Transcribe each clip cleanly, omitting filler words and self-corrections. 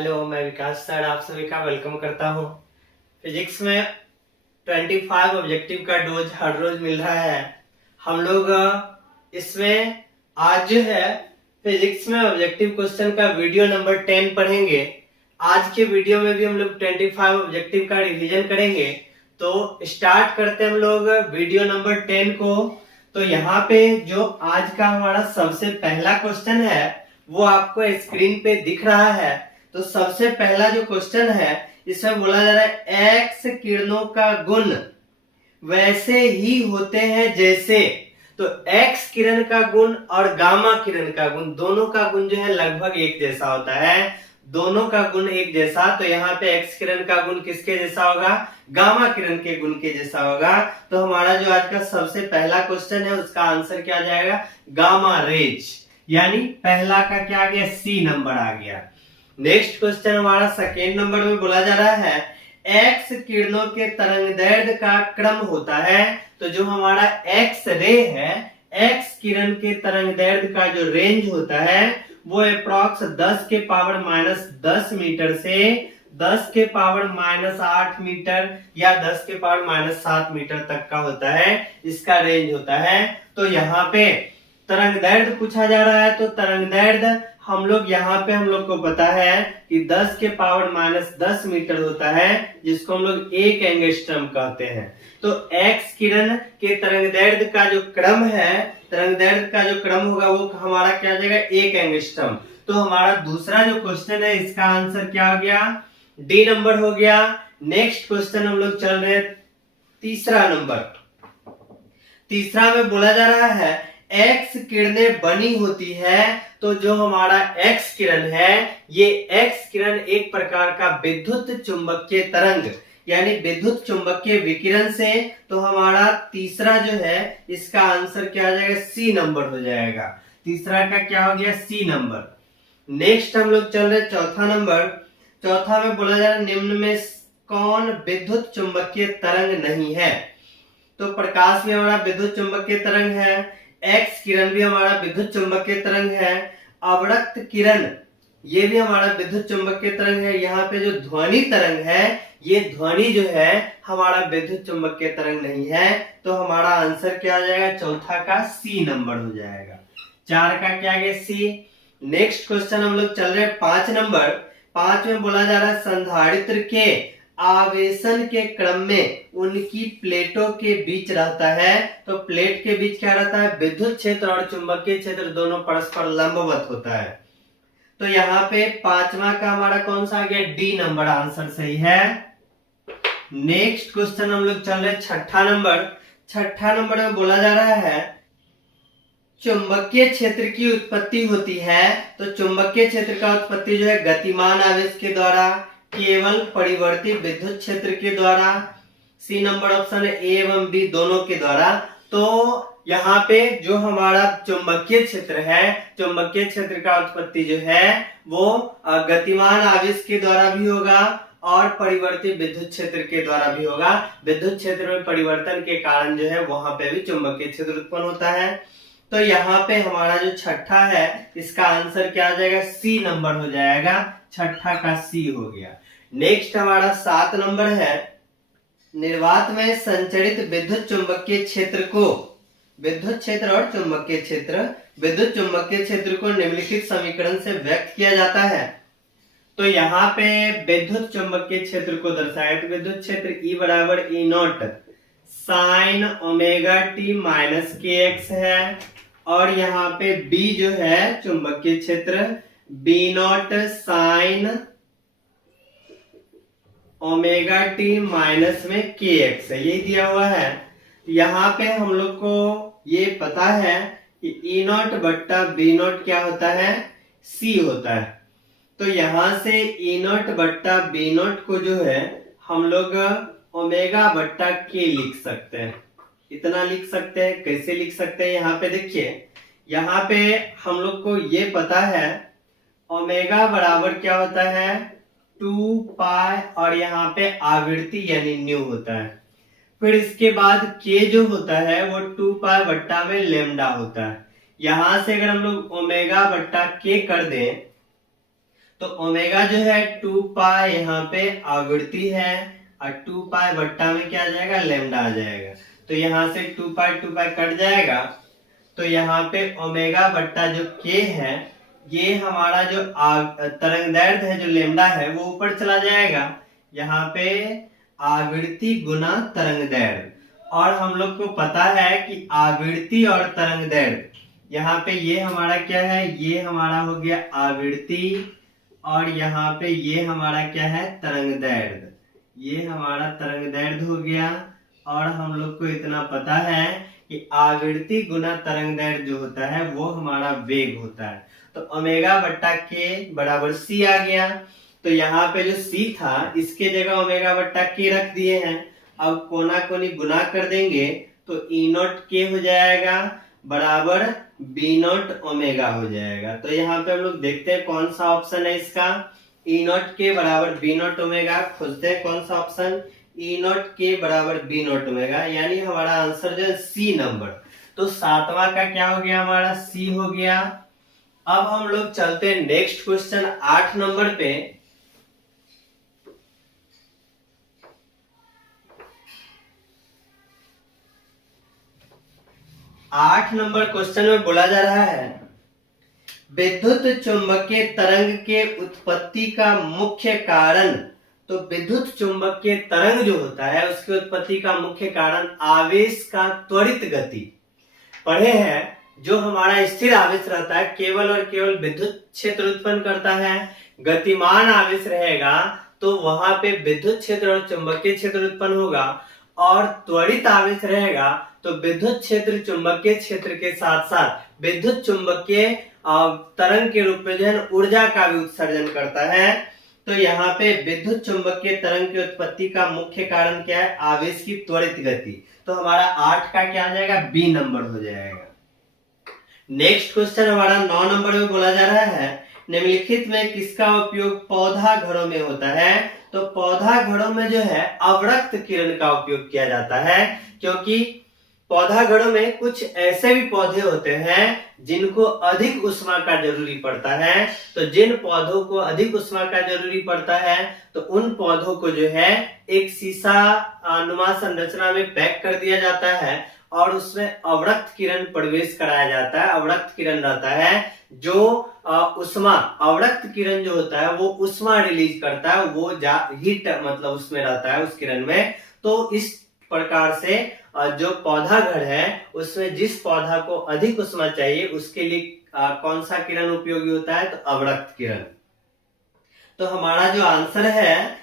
Hello, मैं विकास sir आप सभी का वेलकम करता हूँ। फिजिक्स में 25 ऑब्जेक्टिव का डोज हर रोज मिल रहा है। हम लोग इसमें आज जो है फिजिक्स में ऑब्जेक्टिव क्वेश्चन का वीडियो नंबर 10 पढ़ेंगे। आज के वीडियो में भी हम लोग 25 ऑब्जेक्टिव का रिवीजन करेंगे। तो स्टार्ट करते हैं हम लोग वीडियो नंबर 10 को। तो यहाँ पे जो आज का हमारा सबसे पहला क्वेश्चन है वो आपको स्क्रीन पे दिख रहा है। तो सबसे पहला जो क्वेश्चन है इसमें बोला जा रहा है एक्स किरणों का गुण वैसे ही होते हैं जैसे। तो एक्स किरण का गुण और गामा किरण का गुण दोनों का गुण जो है लगभग एक जैसा होता है। दोनों का गुण एक जैसा, तो यहाँ पे एक्स किरण का गुण किसके जैसा होगा? गामा किरण के गुण के जैसा होगा। तो हमारा जो आज का सबसे पहला क्वेश्चन है उसका आंसर क्या आ जाएगा? गामा रेज, यानी पहला का क्या आ गया? सी नंबर आ गया। नेक्स्ट क्वेश्चन हमारा सेकेंड नंबर में बोला जा रहा है एक्स किरणों के तरंगदैर्ध्य का क्रम होता है। तो जो हमारा एक्स रे है, एक्स किरण के तरंगदैर्ध्य का जो रेंज होता है वो अप्रॉक्स 10 के पावर -10 मीटर से 10 के पावर -8 मीटर या 10 के पावर -7 मीटर तक का होता है। इसका रेंज होता है। तो यहाँ पे तरंगदैर्ध्य पूछा जा रहा है, तो तरंगदैर्ध्य हम लोग को पता है कि 10 के पावर -10 मीटर होता है, जिसको हम लोग 1 एंगस्ट्रम कहते हैं। तो एक्स किरण के तरंगदैर्ध्य का जो क्रम है, तरंगदैर्ध्य का जो क्रम होगा वो हमारा क्या आ जाएगा? 1 एंगस्ट्रम। तो हमारा दूसरा जो क्वेश्चन है इसका आंसर क्या हो गया? डी नंबर हो गया। नेक्स्ट क्वेश्चन हम लोग चल रहे हैं तीसरा नंबर। तीसरा में बोला जा रहा है एक्स किरणें बनी होती है। तो जो हमारा एक्स किरण है, ये एक्स किरण एक प्रकार का विद्युत चुंबकीय तरंग यानी विद्युत चुंबकीय विकिरण से। तो हमारा तीसरा जो है इसका आंसर क्या आ जाएगा? सी नंबर हो जाएगा। तीसरा का क्या हो गया? सी नंबर। नेक्स्ट हम लोग चल रहे चौथा नंबर। चौथा में बोला जा रहा है निम्न में कौन विद्युत चुंबकीय तरंग नहीं है? तो प्रकाश भी हमारा विद्युत चुंबकीय तरंग है, एक्स किरण भी हमारा विद्युत चुंबकीय तरंग है, अवरक्त किरण ये भी हमारा विद्युत चुंबकीय तरंग है। यहाँ पे जो ध्वनि तरंग है, ये ध्वनि जो है हमारा विद्युत चुंबकीय तरंग नहीं है। तो हमारा आंसर क्या आ जाएगा? चौथा का सी नंबर हो जाएगा। 4 का क्या गया? सी। नेक्स्ट क्वेश्चन हम लोग चल रहे हैं 5 नंबर। 5 में बोला जा रहा है संधारित्र के आवेशन के क्रम में उनकी प्लेटों के बीच रहता है। तो प्लेट के बीच क्या रहता है? विद्युत क्षेत्र और चुंबकीय क्षेत्र दोनों परस्पर लंबवत होता है। तो यहाँ पे 5वां का हमारा कौन सा आ गया? डी नंबर आंसर सही है। नेक्स्ट क्वेश्चन हम लोग चल रहे 6ठा नंबर। 6ठा नंबर में बोला जा रहा है चुंबकीय क्षेत्र की उत्पत्ति होती है। तो चुंबकीय क्षेत्र का उत्पत्ति जो है गतिमान आवेश के द्वारा, केवल परिवर्ती विद्युत क्षेत्र के द्वारा। सी नंबर ऑप्शन है, ए एवं बी दोनों के द्वारा। तो यहाँ पे जो हमारा चुंबकीय क्षेत्र है, चुंबकीय क्षेत्र का उत्पत्ति जो है वो गतिमान आवेश के द्वारा भी होगा और परिवर्ती विद्युत क्षेत्र के द्वारा भी होगा। विद्युत क्षेत्र में परिवर्तन के कारण जो है वहां पे भी चुंबकीय क्षेत्र उत्पन्न होता है। तो यहाँ पे हमारा जो 6ठा है इसका आंसर क्या आ जाएगा? सी नंबर हो जाएगा। 6ठा का सी हो गया। नेक्स्ट हमारा 7 नंबर है निर्वात में संचरित विद्युत चुंबकीय क्षेत्र को, विद्युत क्षेत्र और चुंबकीय क्षेत्र, विद्युत चुंबकीय क्षेत्र को निम्नलिखित समीकरण से व्यक्त किया जाता है। तो यहाँ पे विद्युत चुंबकीय क्षेत्र को दर्शाया, तो विद्युत क्षेत्र E बराबर E0 sine omega T minus के एक्स है। और यहाँ पे B जो है चुंबकीय क्षेत्र B0 sine omega T minus में के एक्स है, यही दिया हुआ है। यहाँ पे हम लोग को ये पता है कि E0 बट्टा B0 क्या होता है? C होता है। तो यहाँ से E0 बट्टा B0 को जो है हम लोग ओमेगा बट्टा के लिख सकते हैं। इतना लिख सकते हैं। कैसे लिख सकते हैं? यहाँ पे देखिए, यहाँ पे हम लोग को ये पता है ओमेगा बराबर क्या होता है? 2 पाई और यहाँ पे आवृत्ति यानी न्यू होता है। फिर इसके बाद के जो होता है वो 2 पाई बट्टा में लेमडा होता है। यहां से अगर हम लोग ओमेगा बट्टा के कर दें तो ओमेगा जो है 2 पाई यहाँ पे आवृत्ति है और 2 पाई बट्टा में क्या आ जाएगा, लैम्डा आ जाएगा। तो यहाँ से 2 पाई कट जाएगा, तो यहाँ पे ओमेगा बट्टा जो के है, ये हमारा जो तरंगदैर्घ्य है जो लैम्डा है वो ऊपर चला जाएगा। यहाँ पे आवृत्ति गुना तरंगदैर्घ्य, और हम लोग को पता है कि आवृत्ति और तरंगदैर्घ्य, यहाँ पे ये हमारा क्या है, ये हमारा हो गया आवृत्ति और यहाँ पे ये हमारा क्या है, तरंगदैर्घ्य। ये हमारा तरंगदैर्घ्य हो गया। और हम लोग को इतना पता है कि आवृत्ति गुना तरंगदैर्घ्य जो होता है वो हमारा वेग होता है। तो ओमेगा बट्टा के बराबर सी आ गया। तो यहाँ पे जो सी था इसके जगह ओमेगा बट्टा के रख दिए हैं। अब कोना कोनी गुना कर देंगे तो ई नोट के हो जाएगा बराबर बी नोट ओमेगा हो जाएगा। तो यहाँ पे हम लोग देखते हैं कौन सा ऑप्शन है इसका, ई नोट के बराबर बी नोट ओमेगा। खोजते हैं कौन सा ऑप्शन, ई नोट के बराबर बी नोट ओमेगा, यानी हमारा आंसर जो है सी नंबर। तो 7वां का क्या हो गया, हमारा सी हो गया। अब हम लोग चलते हैं नेक्स्ट क्वेश्चन 8 नंबर पे। 8 नंबर क्वेश्चन में बोला जा रहा है विद्युत चुंबकीय तरंग के उत्पत्ति का मुख्य कारण। तो विद्युत चुंबकीय तरंग जो होता है उसकी उत्पत्ति का मुख्य कारण आवेश का त्वरित गति। पढ़े हैं, जो हमारा स्थिर आवेश रहता है केवल और केवल विद्युत क्षेत्र उत्पन्न करता है। गतिमान आवेश रहेगा तो वहां पे विद्युत क्षेत्र और चुंबकीय क्षेत्र उत्पन्न होगा, और त्वरित आवेश रहेगा तो विद्युत क्षेत्र चुंबकीय क्षेत्र के साथ साथ विद्युत चुंबकीय तरंग के रूप में जो है ऊर्जा का भी उत्सर्जन करता है। तो यहाँ पे विद्युत चुंबकीय तरंग की उत्पत्ति का मुख्य कारण क्या है, आवेश की त्वरित गति। तो हमारा 8 का क्या आ जाएगा, बी नंबर हो जाएगा। नेक्स्ट क्वेश्चन हमारा 9 नंबर में बोला जा रहा है निम्नलिखित में किसका उपयोग पौधा घरों में होता है। तो पौधा घरों में जो है अवरक्त किरण का उपयोग किया जाता है, क्योंकि पौधा घरों में कुछ ऐसे भी पौधे होते हैं जिनको अधिक उष्मा का जरूरी पड़ता है। तो जिन पौधों को अधिक उष्मा का जरूरी पड़ता है तो उन पौधों को जो है एक शीशा नुमा संरचना में पैक कर दिया जाता है और उसमें अवरक्त किरण प्रवेश कराया जाता है। अवरक्त किरण रहता है जो उष्मा, अवरक्त किरण जो होता है वो उष्मा रिलीज करता है, वो हीट मतलब उसमें रहता है उस किरण में। तो इस प्रकार से जो पौधा घर है उसमें जिस पौधा को अधिक उष्मा चाहिए उसके लिए कौन सा किरण उपयोगी होता है, तो अवरक्त किरण। तो हमारा जो आंसर है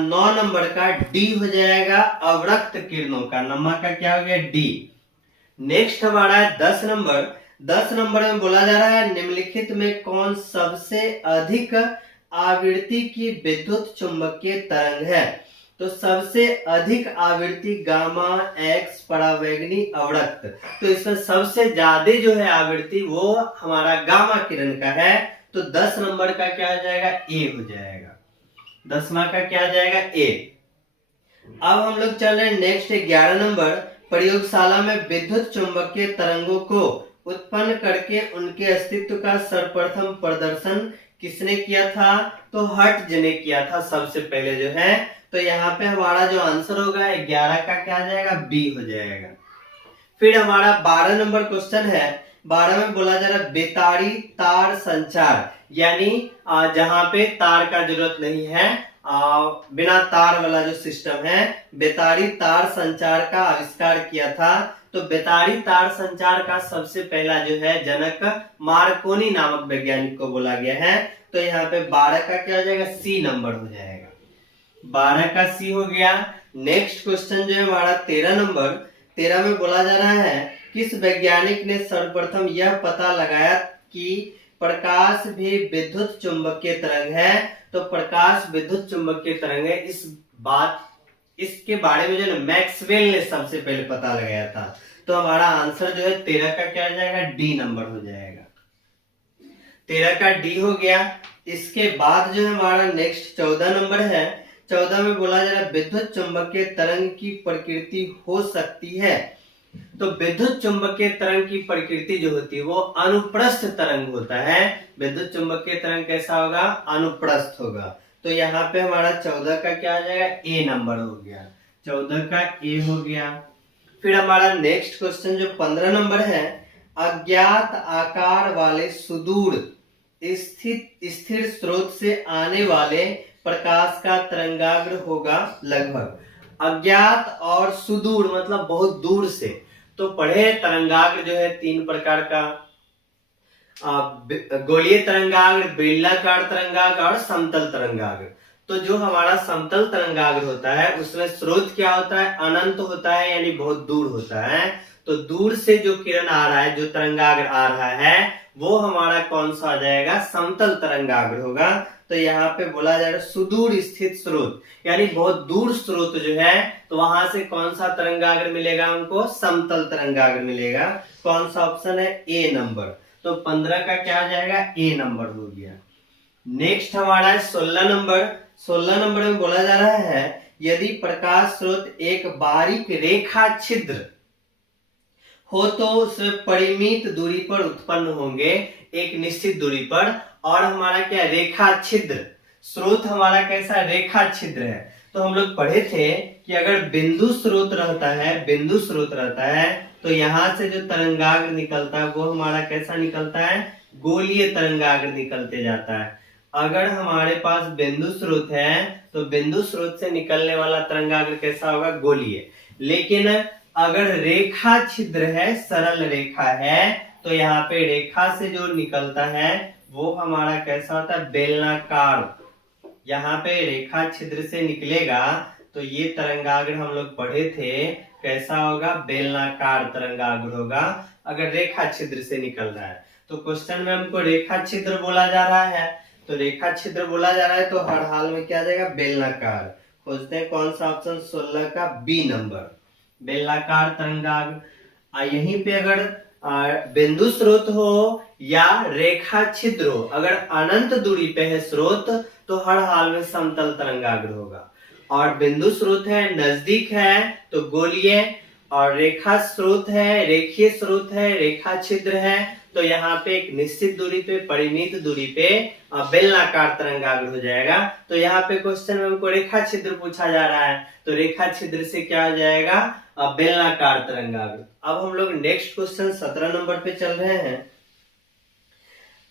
9 नंबर का डी हो जाएगा, अवरक्त किरणों का। नंबर का क्या हो गया, डी। नेक्स्ट हमारा है 10 नंबर। 10 नंबर में बोला जा रहा है निम्नलिखित में कौन सबसे अधिक आवृत्ति की विद्युत चुंबकीय तरंग है। तो सबसे अधिक आवृत्ति गामा एक्स परावैंगनी अवरक्त। तो इसमें सबसे ज्यादा जो है आवृत्ति वो हमारा गामा किरण का है। तो 10 नंबर का क्या हो जाएगा, ए हो जाएगा। 10वां का क्या हो जाएगा, ए। अब हम लोग चल रहे हैं नेक्स्ट 11 नंबर। प्रयोगशाला में विद्युत चुंबकीय तरंगों को उत्पन्न करके उनके अस्तित्व का सर्वप्रथम प्रदर्शन किसने किया था, तो हर्ट्ज ने किया था सबसे पहले जो है। तो यहाँ पे हमारा जो आंसर होगा 11 का क्या आ जाएगा, बी हो जाएगा। फिर हमारा 12 नंबर क्वेश्चन है। 12 में बोला जा रहा है बेतारी तार संचार, यानी जहां पे तार का जरूरत नहीं है, बिना तार वाला जो सिस्टम है, बेतारी तार संचार का आविष्कार किया था। तो बेतारी तार संचार का सबसे पहला जो है जनक मार्कोनी नामक वैज्ञानिक को बोला गया है। तो यहाँ पे 12 का क्या हो जाएगा, सी नंबर हो जाएगा। 12 का सी हो गया। नेक्स्ट क्वेश्चन जो है हमारा 13 नंबर। 13 में बोला जा रहा है किस वैज्ञानिक ने सर्वप्रथम यह पता लगाया कि प्रकाश भी विद्युत चुंबकीय तरंग है। तो प्रकाश विद्युत चुंबकीय तरंग है, इसके बारे में जो है मैक्सवेल ने सबसे पहले पता लगाया था। तो हमारा आंसर जो है 13 का क्या हो जाएगा, डी नंबर हो जाएगा। 13 का डी हो गया। इसके बाद जो है हमारा नेक्स्ट 14 नंबर है। 14 में बोला जा रहा है विद्युत चुंबकीय तरंग की प्रकृति हो सकती है तो विद्युत चुंबकीय तरंग की प्रकृति जो होती है वो अनुप्रस्थ तरंग होता है। विद्युत चुंबकीय तरंग कैसा होगा? अनुप्रस्थ होगा। तो यहाँ पे हमारा 14 का क्या आ जाएगा? ए नंबर हो गया। 14 का ए हो गया। फिर हमारा नेक्स्ट क्वेश्चन जो 15 नंबर है, अज्ञात आकार वाले सुदूर स्थिर स्रोत से आने वाले प्रकाश का तरंगाग्र होगा लगभग। अज्ञात और सुदूर मतलब बहुत दूर से। तो पढ़े तरंगाग्र जो है 3 प्रकार का, गोलीय तरंगाग्र, बेलनाकार तरंगाग्र और समतल तरंगाग्र। तो जो हमारा समतल तरंगाग्र होता है उसमें स्रोत क्या होता है? अनंत होता है, यानी बहुत दूर होता है। तो दूर से जो किरण आ रहा है, जो तरंगाग्र आ रहा है, वो हमारा कौन सा आ जाएगा? समतल तरंगाग्र होगा। तो यहाँ पे बोला जा रहा है सुदूर स्थित स्रोत, यानी बहुत दूर स्रोत जो है, तो वहां से कौन सा तरंगाग्र मिलेगा हमको? समतल तरंगाग्र मिलेगा। कौन सा ऑप्शन है? ए नंबर। तो 15 का क्या आ जाएगा? ए नंबर हो गया। नेक्स्ट हमारा है 16 नंबर। 16 नंबर में बोला जा रहा है यदि प्रकाश स्रोत एक बारीक रेखा छिद्र हो तो उससे परिमित दूरी पर उत्पन्न होंगे, एक निश्चित दूरी पर। और हमारा क्या? रेखा छिद्र। स्रोत हमारा कैसा? रेखा छिद्र है। तो हम लोग पढ़े थे कि अगर बिंदु स्रोत रहता है, बिंदु स्रोत रहता है, तो यहाँ से जो तरंगाग्र निकलता है वो हमारा कैसा निकलता है? गोलीय तरंगाग्र निकलते जाता है। अगर हमारे पास बिंदु स्रोत है तो बिंदु स्रोत से निकलने वाला तरंगाग्र कैसा होगा? गोलीय। लेकिन अगर रेखा छिद्र है, सरल रेखा है, तो यहाँ पे रेखा से जो निकलता है वो हमारा कैसा होता है? बेलनाकार। यहाँ पे रेखा छिद्र से निकलेगा तो ये तरंगाग्र हम लोग पढ़े थे कैसा होगा? बेलनाकार तरंगाग्र होगा अगर रेखा छिद्र से निकल रहा है। तो क्वेश्चन में हमको रेखा छिद्र बोला जा रहा है, तो रेखा छिद्र बोला जा रहा है तो हर हाल में क्या आ जाएगा? बेलनाकार। खोजते हैं कौन सा ऑप्शन? 16 का बी नंबर, बेलनाकार तरंगाग्र। यहीं पे अगर बिंदु स्रोत हो या रेखा छिद्र हो, अगर अनंत दूरी पे है स्रोत तो हर हाल में समतल तरंगाग्र होगा। और बिंदु स्रोत है, नजदीक है तो गोलीय, और रेखा स्रोत है, रेखीय स्रोत है, रेखा छिद्र है, तो यहाँ पे एक निश्चित दूरी पे, परिमित दूरी पे बेलनाकार तरंगाग्र हो जाएगा। तो यहाँ पे क्वेश्चन में हमको रेखा छिद्र पूछा जा रहा है, तो रेखा छिद्र से क्या हो जाएगा? बेलनाकार तरंगाग्र। अब हम लोग नेक्स्ट क्वेश्चन 17 नंबर पे चल रहे हैं।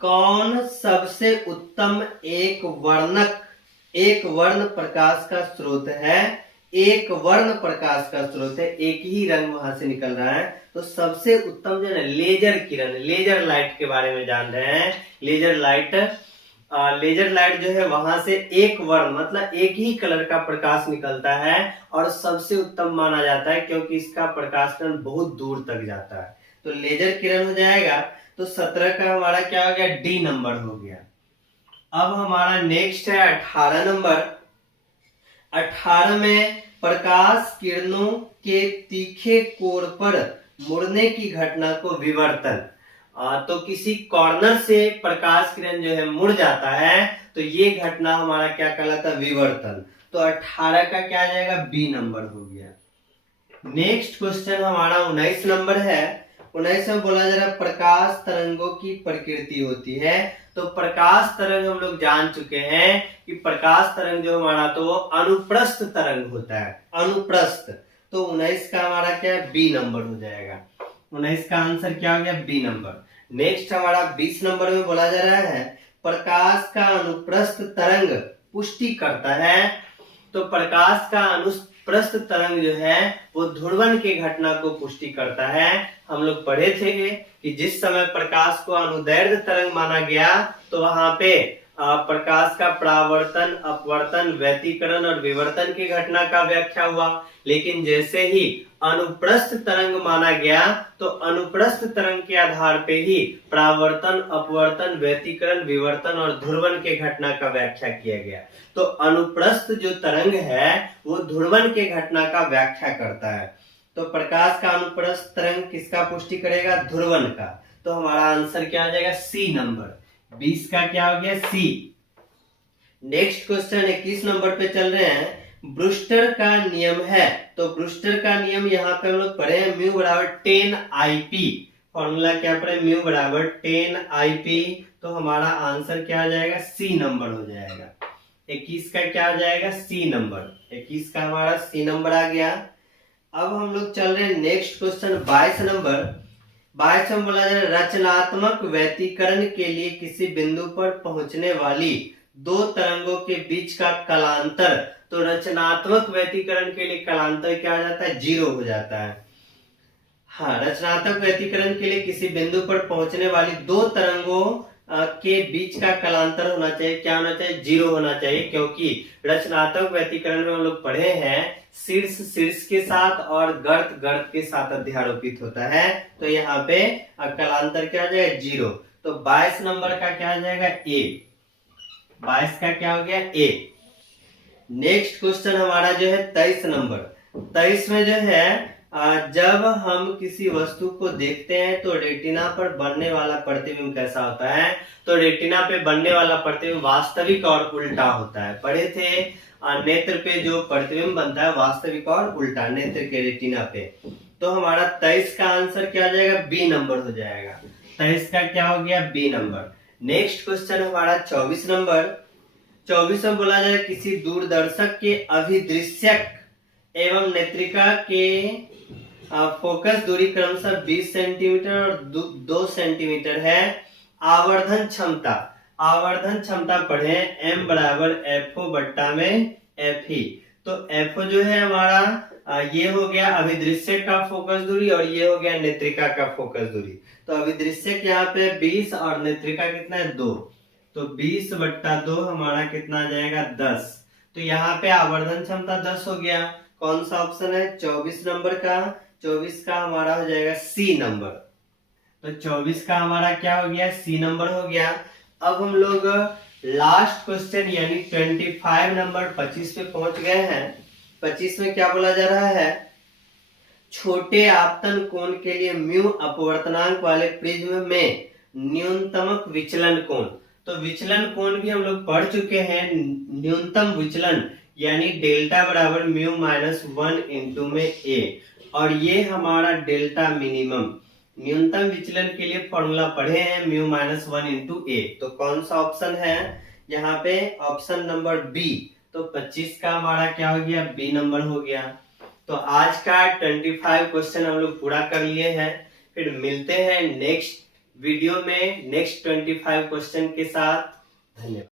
कौन सबसे उत्तम एक वर्ण प्रकाश का स्रोत है? एक वर्ण प्रकाश का स्रोत है, एक ही रंग वहां से निकल रहा है। तो सबसे उत्तम जो है लेजर किरण, लेजर लाइट के बारे में जान रहे हैं। लेजर लाइट जो है वहां से एक वर्ण मतलब एक ही कलर का प्रकाश निकलता है और सबसे उत्तम माना जाता है क्योंकि इसका प्रकाश किरण बहुत दूर तक जाता है। तो लेजर किरण हो जाएगा। तो 17 का हमारा क्या हो गया? डी नंबर हो गया। अब हमारा नेक्स्ट है 18 नंबर। 18 में प्रकाश किरणों के तीखे कोर पर मुड़ने की घटना को विवर्तन। तो किसी कॉर्नर से प्रकाश किरण जो है मुड़ जाता है तो ये घटना हमारा क्या कहलाता है? विवर्तन। तो 18 का क्या आ जाएगा? बी नंबर हो गया। नेक्स्ट क्वेश्चन हमारा 19 नंबर है। 19 में बोला जा रहा है प्रकाश तरंगों की प्रकृति होती है। तो प्रकाश तरंग हम लोग जान चुके हैं कि प्रकाश तरंग जो हमारा तो वो अनुप्रस्थ तरंग होता है, अनुप्रस्थ। तो 19 का हमारा क्या है? बी नंबर हो जाएगा। 19 का आंसर क्या हो गया? B number. नेक्स्ट हमारा 20 नंबर में बोला जा रहा है प्रकाश का अनुप्रस्थ तरंग पुष्टि करता है। तो प्रकाश का अनुप्रस्थ तरंग जो है वो ध्रुवण के घटना को पुष्टि करता है। हम लोग पढ़े थे कि जिस समय प्रकाश को अनुदैर्ध्य तरंग माना गया तो वहां पे प्रकाश का परावर्तन, अपवर्तन, व्यतिकरण और विवर्तन की घटना का व्याख्या हुआ। लेकिन जैसे ही अनुप्रस्थ तरंग माना गया तो अनुप्रस्थ तरंग के आधार पे ही परावर्तन, अपवर्तन, व्यतिकरण, विवर्तन और ध्रुवण के घटना का व्याख्या किया गया। तो अनुप्रस्थ जो तरंग है वो ध्रुवण के घटना का व्याख्या करता है। तो प्रकाश का अनुप्रस्थ तरंग किसका पुष्टि करेगा? ध्रुवण का। तो हमारा आंसर क्या आ जाएगा? सी नंबर। 20 का क्या हो गया? सी। नेक्स्ट क्वेश्चन 21 नंबर पे चल रहे हैं। ब्रूस्टर का नियम है। तो ब्रूस्टर का नियम यहाँ पे हम लोग पढ़े हैं, म्यू बराबर 10 IP। फॉर्मूला क्या पढ़े, म्यू बराबर 10 IP। तो हमारा आंसर क्या आ जाएगा, सी नंबर हो जाएगा। 21 का क्या आ जाएगा, सी नंबर। 21 का हमारा सी नंबर आ गया। अब हम लोग चल रहे हैं नेक्स्ट क्वेश्चन 22 नंबर। 22 में बोला जा रहा है रचनात्मक व्यतिकरण के लिए किसी बिंदु पर पहुंचने वाली दो तरंगों के बीच का कलांतर। तो रचनात्मक व्यतिकरण के लिए कलांतर क्या हो जाता है, 0 हो जाता है। हाँ, रचनात्मक व्यतिकरण के लिए किसी बिंदु पर पहुंचने वाली दो तरंगों के बीच का कलांतर होना चाहिए, क्या होना चाहिए, 0 होना चाहिए। क्योंकि रचनात्मक व्यतिकरण में हम लोग पढ़े हैं शीर्ष शीर्ष के साथ और गर्त गर्त के साथ अध्यारोपित होता है। तो यहाँ पे कलांतर क्या हो जाएगा, 0। तो 22 नंबर का क्या हो जाएगा, ए। 22 का क्या हो गया, ए। नेक्स्ट क्वेश्चन हमारा जो है 23 नंबर। 23 में जो है जब हम किसी वस्तु को देखते हैं तो रेटिना पर बनने वाला प्रतिबिंब कैसा होता है। तो रेटिना पे बनने वाला प्रतिबिंब वास्तविक और उल्टा होता है। पढ़े थे नेत्र पे जो प्रतिबिंब बनता है वास्तविक और उल्टा, नेत्र के रेटिना पे। तो हमारा 23 का आंसर क्या आ जाएगा, बी नंबर हो जाएगा। 23 का क्या हो गया, बी नंबर। नेक्स्ट क्वेश्चन हमारा 24 नंबर। 24 में बोला जाए किसी दूरदर्शक के अभिदृश्यक एवं नेत्रिका के फोकस दूरी क्रमशः 20 सेंटीमीटर और 2 सेंटीमीटर है। आवर्धन क्षमता, आवर्धन क्षमता पढ़े, m बराबर FO बट्टा में FE। तो FO जो है हमारा ये हो गया अभिदृश्यक का फोकस दूरी और ये हो गया नेत्रिका का फोकस दूरी। तो अभिदृश्यक यहाँ पे 20 और नेत्रिका कितना है, 2। तो 20 बट्टा 2 हमारा कितना आ जाएगा, 10। तो यहाँ पे आवर्धन क्षमता 10 हो गया। कौन सा ऑप्शन है, 24 नंबर का। 24 का हमारा हो जाएगा सी नंबर। तो 24 का हमारा क्या हो गया, सी नंबर हो गया। अब हम लोग लास्ट क्वेश्चन यानी 25 नंबर 25 पे पहुंच गए हैं। 25 में क्या बोला जा रहा है, छोटे आपतन कोण के लिए म्यू अपवर्तनांक वाले प्रिज्म में न्यूनतम विचलन कोण। तो विचलन कोण भी हम लोग पढ़ चुके हैं। न्यूनतम विचलन यानी डेल्टा बराबर म्यू माइनस 1 इंटू में ए, और ये हमारा डेल्टा मिनिमम। न्यूनतम विचलन के लिए फॉर्मूला पढ़े हैं म्यू माइनस 1 इंटू ए। तो कौन सा ऑप्शन है यहाँ पे, ऑप्शन नंबर बी। तो 25 का हमारा क्या हो गया, बी नंबर हो गया। तो आज का 25 क्वेश्चन हम लोग पूरा कर लिए हैं। फिर मिलते हैं नेक्स्ट वीडियो में नेक्स्ट 25 क्वेश्चन के साथ। धन्यवाद।